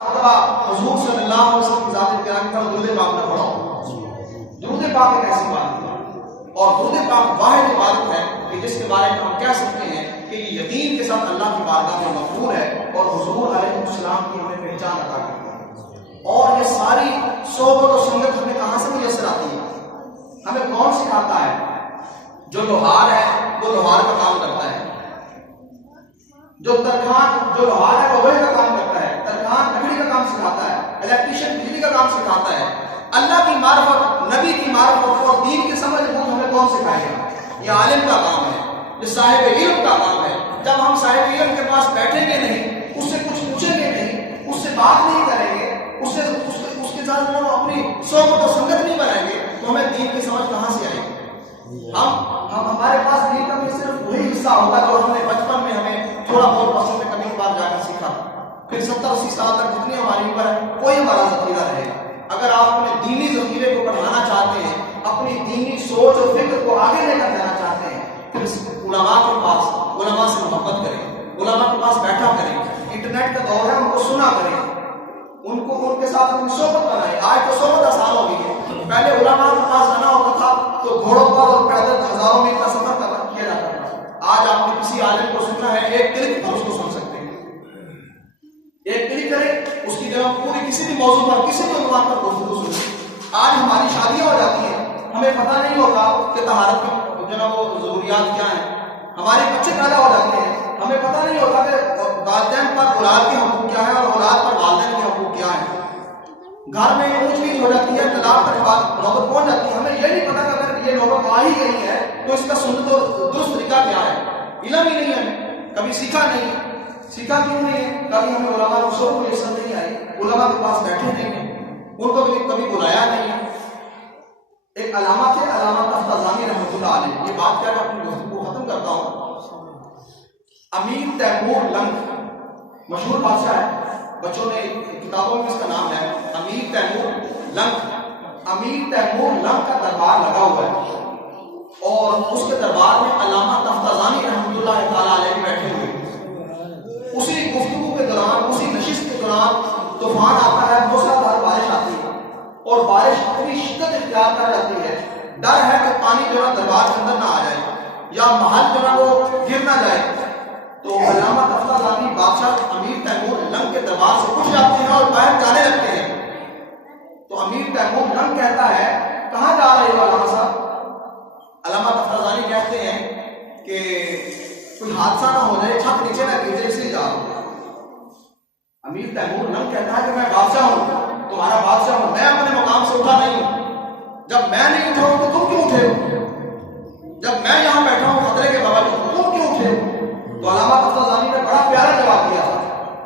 حضور صلی اللہ علیہ وسلم کی ذات کرام پر درود پاک نہ پڑھو. درود پاک ایک ایسی بات ہے اور درود پاک واحد عبادت ہے کہ جس کے بارے میں ہم کہہ سکتے ہیں کہ یہ یقین کے ساتھ اللہ کی بارگاہ میں مقبول ہے اور حضور علیہ السلام کی ہمیں پہچان عطا کرتا ہے. اور یہ ساری صحبت و سنگت ہمیں کہاں سے میسر آتی ہے؟ ہمیں کون سکھاتا ہے؟ جو لوہار ہے وہ لوہار کا کام کرتا ہے, جو لوہار ہے وہ لوہے کا کام کرتا ہے, ترکھان لکڑی کا کام سکھاتا ہے, الیکٹریشین بجلی کا کام سکھاتا ہے. اللہ کی معرفت, نبی کی معرفت اور دین کی سمجھ ہمیں کون سکھائے گا؟ یہ عالم کا کام ہے, یہ صاحب علم کا کام ہے. جب ہم صاحب علم کے پاس بیٹھیں گے نہیں, اس سے کچھ پوچھیں گے نہیں, اس سے بات نہیں کریں گے, اس کے ساتھ ہم اپنی صحبت و سنگت نہیں بنائیں گے, تو ہمیں دین کی سمجھ کہاں سے آئے گی؟ ہمارے پاس دین کا بھی صرف وہی حصہ ہوگا جو ہم نے بچپن میں ہمیں تھوڑا بہت پسند میں کبھی بار جا کر سیکھا. پھر 70-80 سال تک جتنی ہماری عمر ہے کوئی ہمارا ذخیرہ رہے گا. اگر آپ اپنے دینی ذخیرے کو بڑھانا چاہتے ہیں, اپنی دینی سوچ اور فکر کو آگے لے کر جانا چاہتے ہیں, پھر علماء کے پاس, علماء سے محبت کریں, علماء کے پاس بیٹھا کریں. انٹرنیٹ کا دور ہے, ان کو سنا کریں, ان کے ساتھ اپنی صحبت بنائیں. آج تو صحبت آسان ہو گئی ہے. پہلے علماء کے پاس جانا ہوتا تھا تو گھوڑوں پر اور پیدل ہزاروں میل کا سفر کیا جاتا تھا. آج آپ نے کسی عالم کو سننا ہے, ایک کلک پر اس کو سن سکتے ہیں. ایک کلک کریں, اس کی جگہ پوری کسی بھی موضوع پر, کسی بھی عنوان پر گفتگو سنیں. آج ہماری شادیاں ہو جاتی ہیں, ہمیں پتہ نہیں ہوتا کہ طہارت کی جو نا وہ ضروریات کیا ہیں. ہمارے بچے پیدا ہو جاتے ہیں, ہمیں پتہ نہیں ہوتا کہ والدین پر اولاد کے حقوق کیا ہے اور اولاد پر والدین کے حقوق کیا ہیں. گھر میں اونچ نیچ ہو جاتی ہے, طلاق تک بات نوبت پہنچ جاتی ہے. ہمیں یہ نہیں پتا کہ اگر یہ نوبت آ ہی گئی ہے تو اس کا سنت اور درست طریقہ کیا ہے. علم ہی نہیں ہے, کبھی سیکھا نہیں. سیکھا کیوں نہیں ہے؟ کبھی ہمیں علماء کی صحبت کو یسر نہیں آئی, علماء کے پاس بیٹھے نہیں ہیں, ان کو کبھی بلایا نہیں. ایک علامہ تھے, علامہ تفتازانی رحمۃ اللہ علیہ. یہ بات کیا کہ اپنی گفتگو کو ختم کرتا ہوں. امیر تیمور لنگ مشہور بادشاہ ہے, بچوں نے کتابوں میں اس کا نام ہے امیر تیمور لنگ. امیر تیمور لنگ کا دربار لگا ہوا ہے اور اس کے دربار میں علامہ تفتازانی رحمۃ اللہ تعالی علیہ بیٹھے ہوئے. اسی گفتگو کے دوران, اسی نشست کے دوران طوفان آتا ہے, موسلادھار بارش آتی ہے اور بارش اتنی شدت اختیار کر جاتی ہے, ڈر ہے کہ پانی جو ہے دربار کے اندر نہ آ جائے یا محل جو ہے وہ گر نہ جائے. تو علامہ تفتازانی بادشاہ امیر تیمور لنگ کے دربار سے اٹھ جاتے ہیں اور باہر جانے لگتے ہیں. تو امیر تیمور لنگ کہتا ہے, کہاں جا رہے ہو علامہ صاحب؟ علامہ تفتازانی کہتے ہیں کہ کوئی حادثہ نہ ہو جائے, چھت نیچے نہ گر جائے, اس لیے جا رہا ہوں. امیر تیمور لنگ کہتا ہے کہ میں بادشاہ ہوں, تمہارا بادشاہ ہوں, میں اپنے مقام سے اٹھا نہیں ہوں. جب میں نہیں اٹھا ہوں تو تم کیوں اٹھے ہو؟ جب میں یہاں بیٹھا ہوں خطرے کے باوجود تم کیوں اٹھے ہو؟ تو علامہ تفتازانی نے بڑا پیارا جواب دیا تھا.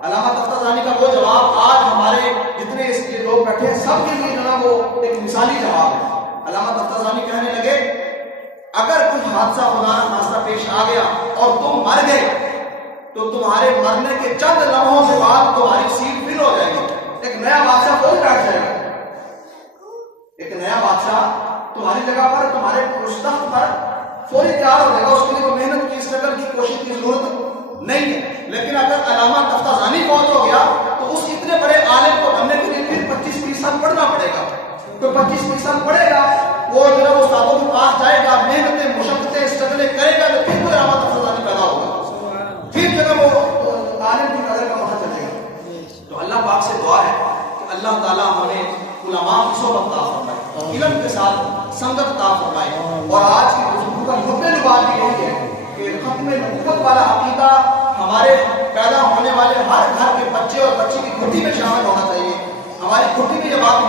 علامہ تفتازانی کا وہ جواب آج ہمارے جتنے اس کے لوگ بیٹھے ہیں سب کے لیے جو ہے وہ ایک مثالی جواب ہے. علامہ تفتازانی کہنے لگے, اگر کوئی حادثہ خدا نخواستہ پیش آ گیا اور تم مر گئے تو تمہارے مرنے کے چند لمحوں کے بعد تمہاری سیٹ فل ہو جائے گی. ایک نیا بادشاہ کوئی بیٹھ جائے گا, ایک نیا بادشاہ تمہاری جگہ پر, تمہارے تخت پر فوری تیار ہو جائے گا. اس کے لیے محنت کی, اسٹرگل کی, کوشش کی ضرورت نہیں ہے. لیکن اگر علامہ تفتازانی فوت ہو گیا تو اس اتنے بڑے عالم کو بننے کے لیے پھر 25-30 پڑھنا پڑے گا. تو 25-30 پڑھے گا, وہ جو ہے وہ استادوں کے پاس جائے گا, محنتیں, مشقتیں, اسٹرگلیں کرے گا, تو پھر کوئی علامہ تفتازانی پیدا ہوگا, پھر جو ہے وہ عالم کی قدر کا پتہ چلے گا. تو اللہ پاک سے دعا ہے کہ اللہ تعالیٰ ہمیں علماء کی صحبت عطا فرمائے, علم کے ساتھ سنگت عطا فرمائے. اور آج کی گفتگو کا نقطۂ نگار بھی یہی ہے کہ ختم نبوت والا عقیدہ ہمارے پیدا ہونے والے ہر گھر کے بچے اور بچی کی گھٹی میں شامل ہونا چاہیے. ہماری گھٹی میں یہ بات